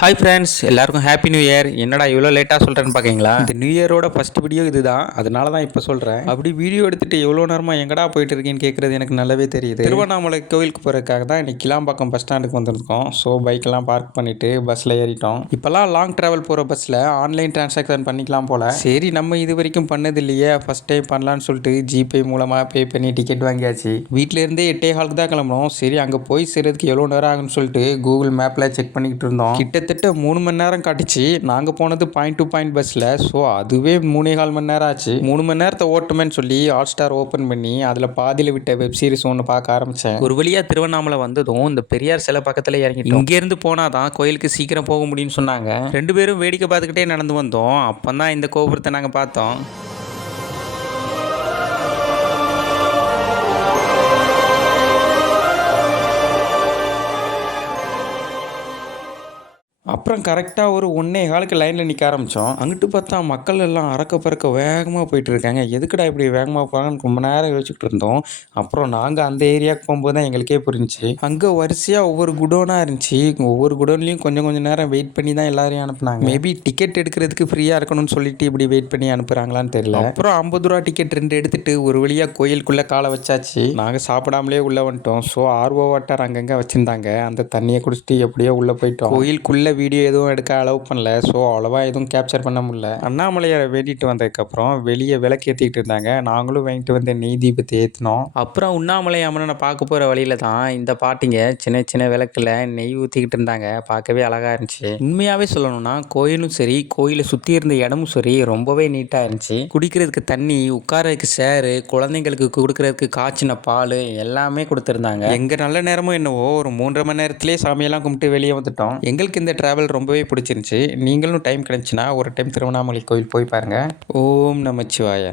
Hi friends, எல்லாருக்கும் happy new year. என்னடா இவ்வளோ லேட்டாக சொல்கிறேன்னு பார்க்கீங்களா? இந்த நியூ இயரோட ஃபர்ஸ்ட் வீடியோ இதுதான், அதனால தான் இப்போ சொல்கிறேன். அப்படி வீடியோ எடுத்துட்டு எவ்வளோ நேரமாக எங்கடா போயிட்டு இருக்கேன்னு கேட்குறது எனக்கு நல்லாவே தெரியுது. திருவண்ணாமலை கோவிலுக்கு போகிறதுக்காக தான் இன்னைக்கு கிளாம்பாக்கம் பஸ் ஸ்டாண்டுக்கு வந்திருக்கோம். ஸோ பைக்கெல்லாம் பார்க் பண்ணிட்டு பஸ்ஸில் ஏறிட்டோம். இப்போல்லாம் லாங் ட்ராவல் போகிற பஸ்ஸில் ஆன்லைன் டிரான்சாக்ஷன் பண்ணிக்கலாம் போல. சரி, நம்ம இது வரைக்கும் பண்ணது இல்லையே, ஃபர்ஸ்ட் டைம் பண்ணலான்னு சொல்லிட்டு ஜிபே மூலமாக பே பண்ணி டிக்கெட் வாங்கியாச்சு. வீட்டிலேருந்தே 8:15 தான் கிளம்பணும். சரி, அங்கே போய் சேர்றதுக்கு எவ்வளோ நேரம் ஆகுன்னு சொல்லிட்டு கூகுள் மேப்பில் செக் பண்ணிக்கிட்டு இருந்தோம். கிட்டத்தட்ட 3 மணி நேரம் காட்டுச்சு. நாங்கள் போனது பாயிண்ட் டு பாயிண்ட் பஸ்ஸில். ஸோ அதுவே 3.25 மணி நேரம் ஆச்சு. 3 மணி நேரத்தை ஓட்டுமேன்னு சொல்லி ஹாட் ஸ்டார் ஓப்பன் பண்ணி அதில் பாதியில் விட்ட வெப் சீரிஸ் ஒன்று பார்க்க ஆரம்பித்தேன். ஒரு வழியாக திருவண்ணாமலை வந்ததும் இந்த பெரியார் சிலை பக்கத்தில் இறங்கிட்டோம். இங்கேருந்து போனால் தான் கோயிலுக்கு சீக்கிரம் போக முடியும்னு சொன்னாங்க. 2 பேரும் வேடிக்கை பார்த்துக்கிட்டே நடந்து வந்தோம். அப்போ தான் இந்த கோபுரத்தை நாங்கள் பார்த்தோம். அப்புறம் கரெக்டாக ஒரு 1.25 லைனில் நிற்க ஆரம்பித்தோம். அங்கிட்டு பார்த்தா மக்கள் எல்லாம் அறக்க பறக்க வேகமாக போயிட்டு இருக்காங்க. எதுக்குடா இப்படி வேகமாக போகிறாங்கன்னு ரொம்ப நேரம் யோசிச்சுட்டு இருந்தோம். அப்புறம் நாங்கள் அந்த ஏரியாவுக்கு போகும்போது தான் எங்களுக்கே புரிஞ்சிச்சு. அங்கே வரிசையாக ஒவ்வொரு குடோனாக இருந்துச்சு. ஒவ்வொரு குடோன்லேயும் கொஞ்சம் நேரம் வெயிட் பண்ணி தான் எல்லாரையும் அனுப்புனாங்க. மேபி டிக்கெட் எடுக்கிறதுக்கு ஃப்ரீயாக இருக்கணும்னு சொல்லிட்டு இப்படி வெயிட் பண்ணி அனுப்புகிறாங்களான்னு தெரியல. அப்புறம் 50 ரூபா டிக்கெட் 2 எடுத்துட்டு ஒரு வழியாக கோயிலுக்குள்ளே காலை வச்சாச்சு. நாங்கள் சாப்பிடாமலே உள்ளே வந்துட்டோம். ஸோ ஆர்வ வாட்டர் அங்கங்கே வச்சுருந்தாங்க. அந்த தண்ணியை குடிச்சிட்டு எப்படியோ உள்ளே போயிட்டோம். கோயிலுக்குள்ளே வீடியோ எதுவும் எடுக்க அலோவ் பண்ணல. ஸோ அவ்வளோவா எதுவும் கேப்சர் பண்ண முடியல. அண்ணாமலையாரை வேண்டிட்டு வந்ததுக்கப்புறம் வெளியே விளக்கு ஏற்றிக்கிட்டு இருந்தாங்க. நாங்களும் வாங்கிட்டு வந்து நெய் தீபத்தை ஏற்றினோம். அப்புறம் உண்ணாமலை அம்மனை பார்க்க போகிற வழியில தான் இந்த பாட்டிங்க சின்ன சின்ன விளக்கில் நெய் ஊற்றிக்கிட்டு இருந்தாங்க. பார்க்கவே அழகாக இருந்துச்சு. உண்மையாகவே சொல்லணும்னா கோயிலும் சரி, கோயிலை சுற்றி இருந்த இடமும் சரி ரொம்பவே நீட்டாக இருந்துச்சு. குடிக்கிறதுக்கு தண்ணி, உட்காரதுக்கு சேரு, குழந்தைங்களுக்கு கொடுக்கறதுக்கு காய்ச்சின பால் எல்லாமே கொடுத்துருந்தாங்க. எங்கள் நல்ல நேரமும் என்னவோ ஒரு 3.5 மணி நேரத்திலே சாமியெல்லாம் கும்பிட்டு வெளியே வந்துட்டோம். எங்களுக்கு இந்த டிராவல் ரொம்பவே பிடிச்சிருந்துச்சு. நீங்களும் டைம் கிடைச்சுன்னா ஒரு டைம் திருவண்ணாமலை கோயில் போய் பாருங்கள். ஓம் நமச்சிவாய.